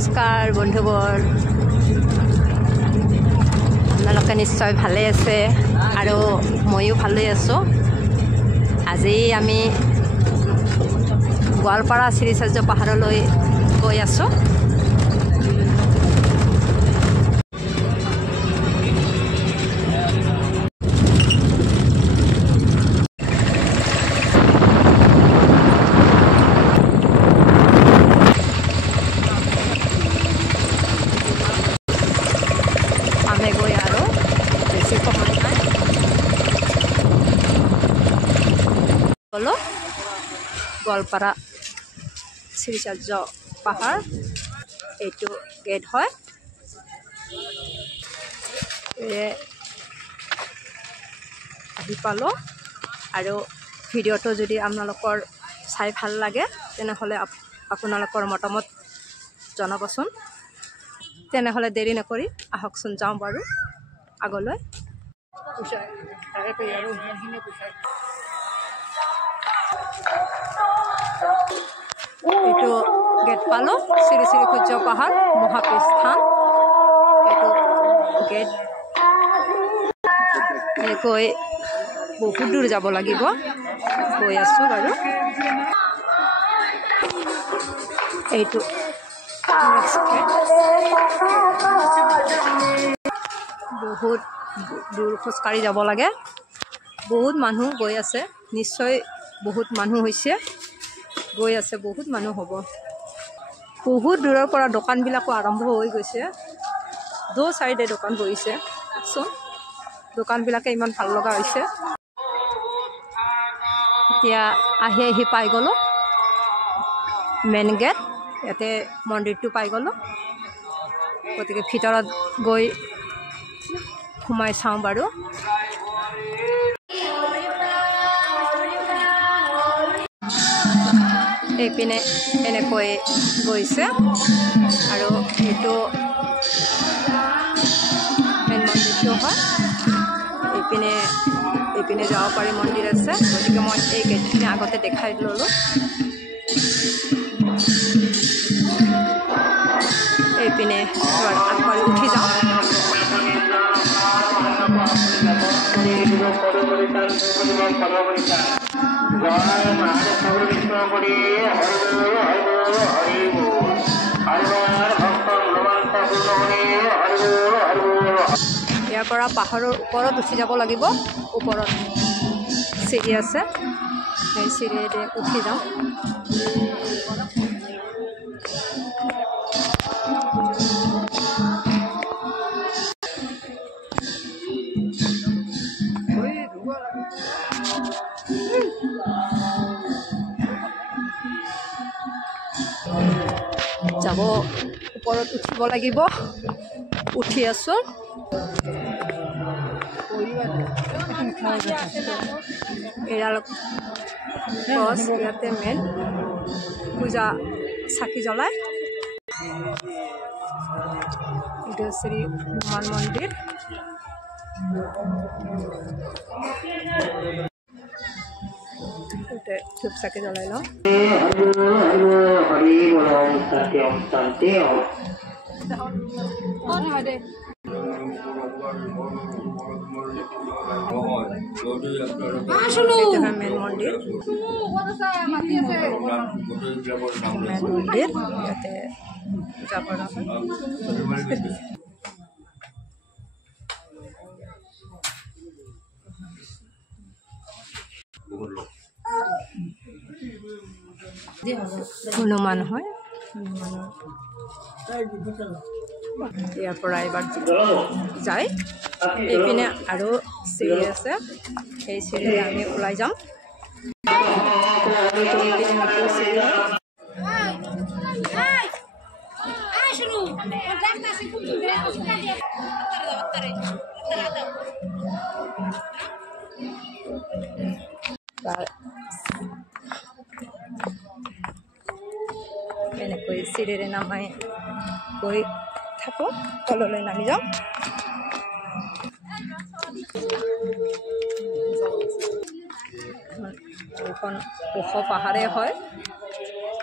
নমস্কাৰ বন্ধুবোৰ, আপোনালোকে নিশ্চয় ভালে আছে আৰু ময়ো ভালে আছোঁ। আজি আমি গোৱালপাৰা শ্ৰীচাৰ্য পাহাৰলৈ গৈ আছোঁ। গোৱালপাৰা শ্ৰীচাৰ্য পাহাৰ এইটো গেট হয়। আহি পালোঁ আৰু ভিডিঅ'টো যদি আপোনালোকৰ চাই ভাল লাগে তেনেহ'লে আপোনালোকৰ মতামত জনাবচোন। তেনেহ'লে দেৰি নকৰি আহকচোন যাওঁ বাৰু আগলৈ। এইটো গেট পালোঁ, শ্ৰী শ্ৰী সূৰ্য পাহাৰ মহাপীঠ স্থান। এইটো গেট গৈ বহুত দূৰ যাব লাগিব, গৈ আছোঁ বাৰু। এইটো বহুত দূৰ খোজকাঢ়ি যাব লাগে। বহুত মানুহ গৈ আছে, নিশ্চয় বহুত মানুহ হৈছে, গৈ আছে, বহুত মানুহ হ'ব। বহুত দূৰৰ পৰা দোকানবিলাকো আৰম্ভ হৈ গৈছে। দো চাইডে দোকান বহিছে চোন, দোকানবিলাকে ইমান ভাল লগা হৈছে। এতিয়া আহি আহি পাই গ'লোঁ মেইন গেট, ইয়াতে মন্দিৰটো পাই গ'লোঁ। গতিকে ভিতৰত গৈ সোমাই চাওঁ বাৰু। এইপিনে এনেকৈ গৈছে আৰু এইটো মেইন মন্দিৰটো হয়। এইপিনে যাব পাৰি, মন্দিৰ আছে। গতিকে মই এই গেটখিনি আগতে দেখাই ল'লোঁ। এইপিনে আগবাঢ়ি উঠি যাওঁ। ইয়াৰ পৰা পাহাৰৰ ওপৰত উঠি যাব লাগিব। ওপৰত চিৰি আছে, সেই চিৰিয়েদি উঠি যাওঁ। যাব, ওপৰত উঠিব লাগিব, উঠি আছোঁ। এডাল গছ, ইয়াতে মেইন পূজা চাকি জ্বলায়। এইটো শ্ৰী হনুমান মন্দিৰ। ধূপ চাকি জ্বলাই লওঁ। মেইন মন্দিৰ, ইয়াতে পূজা কৰা হয়। হনুমান হয়, ইয়াৰ পৰা এবাৰ যায়। এইপিনে আৰু চিৰি আছে, সেই চিৰিৰে আমি ওলাই যাম। এনেকৈ চিৰিৰে নামাই গৈ থাকোঁ, তললৈ নামি যাওঁ। এখন ওখ পাহাৰে হয়,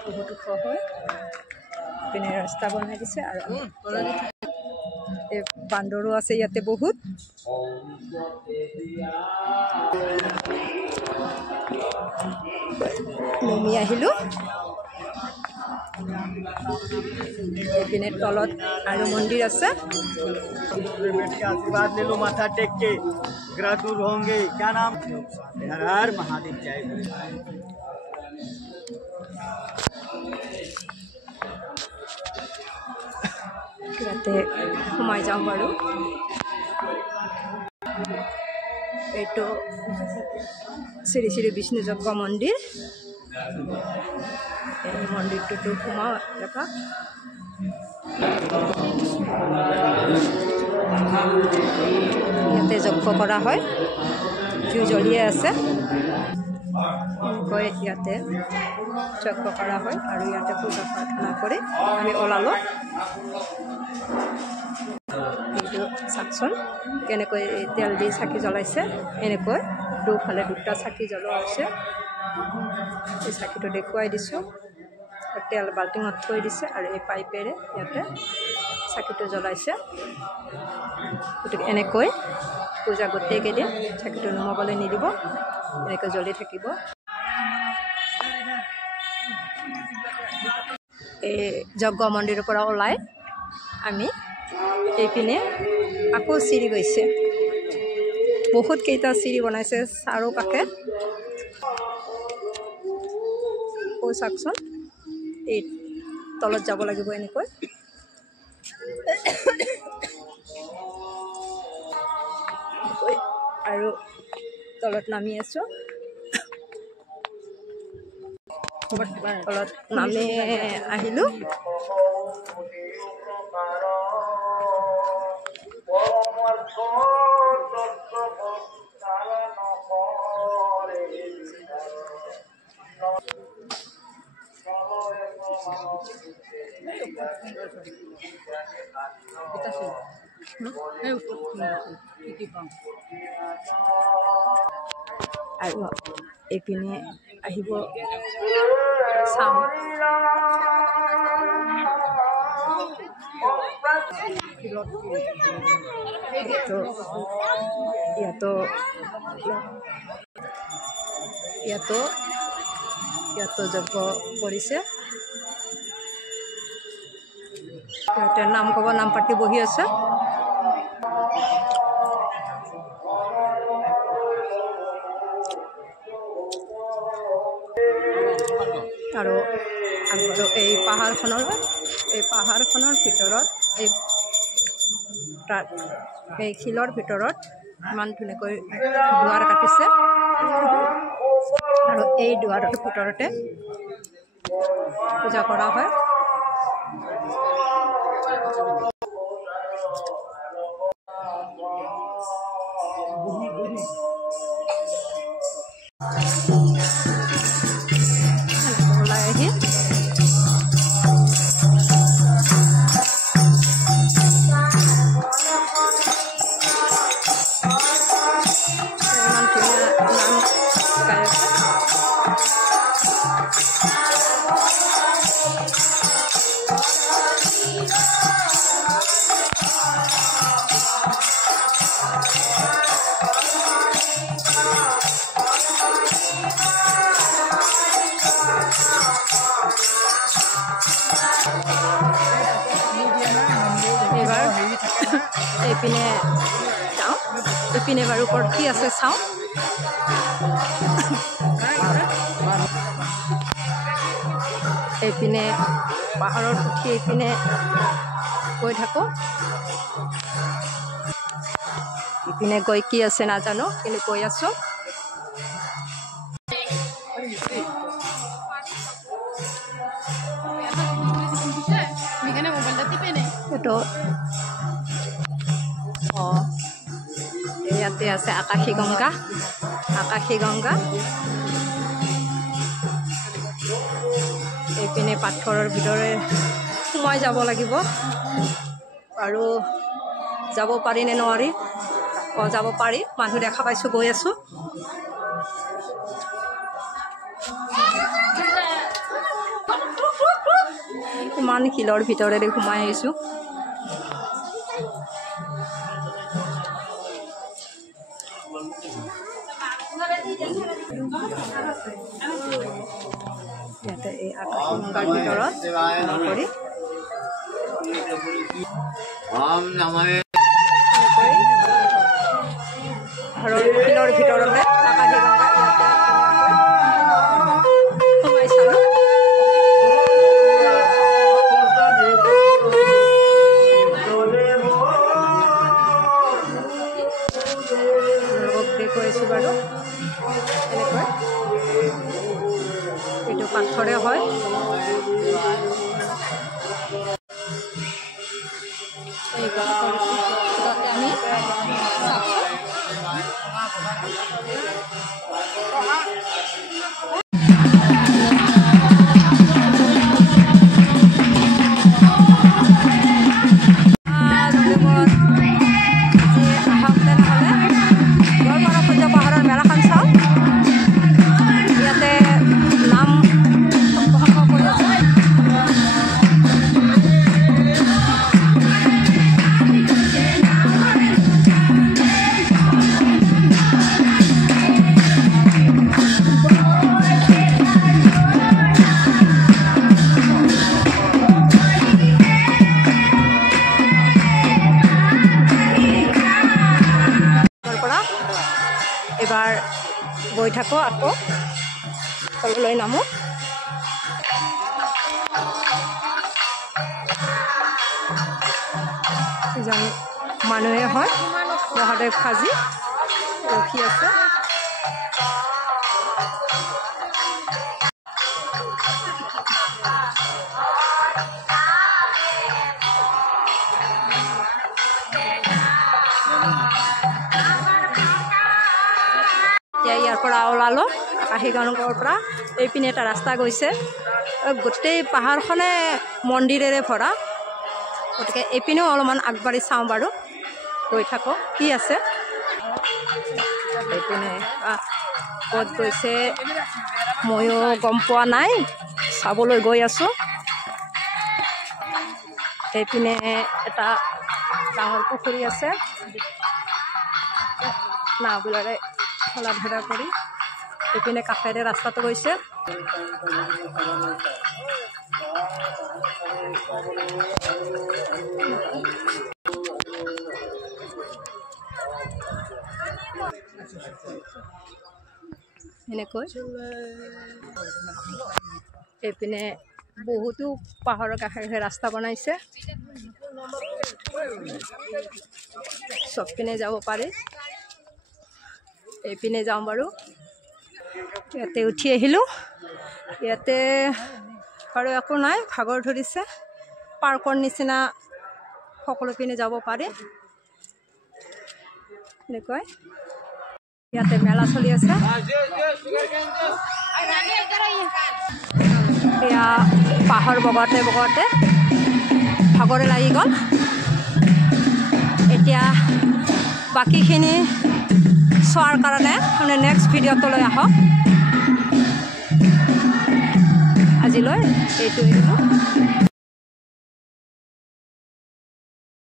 বহুত ওখ হয়। পিনে ৰাস্তা বনাই দিছে আৰু এই বান্দৰো আছে ইয়াতে বহুত। নামি আহিলোঁ। এইপিনে তলত আৰু মন্দিৰ আছে। आशीर्वाद ले लो माथा टेक के ग्रह दूर होंगे। क्या नाम? हर हर महादेव जय। ইয়াতে সোমাই যাওঁ বাৰু। এইটো শ্ৰী শ্ৰী বিষ্ণু যজ্ঞ মন্দিৰ। এই মন্দিৰটোতো সোমাওঁ এটা। ইয়াতে যজ্ঞ কৰা হয়, জুই জ্বলিয়ে আছে। এনেকৈ ইয়াতে যজ্ঞ কৰা হয় আৰু ইয়াতে পূজা প্ৰাৰ্থনা কৰি আমি ওলালোঁ। এইটো চাওকচোন কেনেকৈ তেল দি চাকি জ্বলাইছে। এনেকৈ দুফালে দুটা চাকি জ্বলোৱা হৈছে। এই চাকিটো দেখুৱাই দিছোঁ। তেল বাল্টিঙত থৈ দিছে আৰু এই পাইপেৰে ইয়াতে চাকিটো জ্বলাইছে। গতিকে এনেকৈ পূজা গোটেইকেইদিন চাকিটো নুমাবলৈ নিদিব, এনেকৈ জ্বলি থাকিব। এই যজ্ঞ মন্দিৰৰ পৰা ওলাই আমি এইপিনে আকৌ চিৰি গৈছে। বহুত কেইটা চিৰি বনাইছে চাৰিওকাষে। চাওকচোন এই তলত যাব লাগিব এনেকৈ। আৰু তলত নামি আছোঁ। তলত নামি আহিলোঁ। আৰু এইপিনে আহিব চাওঁ। ইয়াতো যজ্ঞ কৰিছে। ইয়াতে নাম ক'ব, নাম পাতি বহি আছে। আৰু এই পাহাৰখনৰ ভিতৰত এই শিলৰ ভিতৰত ইমান ধুনীয়াকৈ দুৱাৰ কাটিছে আৰু এই দুৱাৰৰ ভিতৰতে পূজা কৰা হয়। ওলাই আহি এইপিনে যাওঁ। এইপিনে বাৰু ওপৰত কি আছে চাওঁ। এইপিনে পাহাৰত উঠি এইপিনে গৈ থাকোঁ। ইপিনে গৈ কি আছে নাজানো, কিন্তু গৈ আছোঁ। এইটো ইয়াতে আছে আকাশী গংগা। এইপিনে পাথৰৰ ভিতৰে সোমাই যাব লাগিব। আৰু যাব পাৰি নে নোৱাৰি? যাব পাৰি। মানুহ দেখা পাইছোঁ, গৈ আছোঁ। ইমান শিলৰ ভিতৰেৰে সোমাই আহিছোঁ। ইয়াতে এই আকাশগংগাৰ ভিতৰত কৰি শিলৰ ভিতৰতে আকাশগংগা সোমাই চালোঁ। দেখুৱাইছোঁ বাৰু এনেকৈ এইটো পাথৰে হয়। এই তাতে আমি চাইছোঁ। এবাৰ গৈ থাকোঁ, আকৌ তললৈ নামো। এজন মানুহে হয়, মহাদেৱ সাজি ৰখি আছে। ইয়াৰ পৰা ওলালো আকাশীগংগাৰ পৰা। এইপিনে এটা ৰাস্তা গৈছে, গোটেই পাহাৰখনে মন্দিৰেৰে ভৰা। গতিকে এইপিনেও অলপমান আগবাঢ়ি চাওঁ বাৰু, গৈ থাকোঁ কি আছে। এইপিনে ক'ত গৈছে ময়ো গম পোৱা নাই, চাবলৈ গৈ আছোঁ। এইপিনে এটা ডাঙৰ পুখুৰী আছে, নাওবিলাৰে খেলা ধূলা কৰি। এইপিনে কাষেৰে ৰাস্তাটো গৈছে। এনেকৈ এইপিনে বহুতো পাহাৰৰ কাষে ৰাস্তা বনাইছে, চব পিনে যাব পাৰি। এইপিনে যাওঁ বাৰু। ইয়াতে উঠি আহিলোঁ। ইয়াতে আৰু একো নাই, ভাগৰ ধৰিছে। পাৰ্কৰ নিচিনা সকলো পিনে যাব পাৰি। এনেকৈ ইয়াতে মেলা চলি আছে। এয়া পাহাৰ বগাওঁতে বগাওঁতে ভাগৰে লাগি গ'ল। এতিয়া বাকীখিনি চোৱাৰ কাৰণে মানে নেক্সট ভিডিঅ'টোলৈ আহক। আজিলৈ এইটো এৰিলোঁ।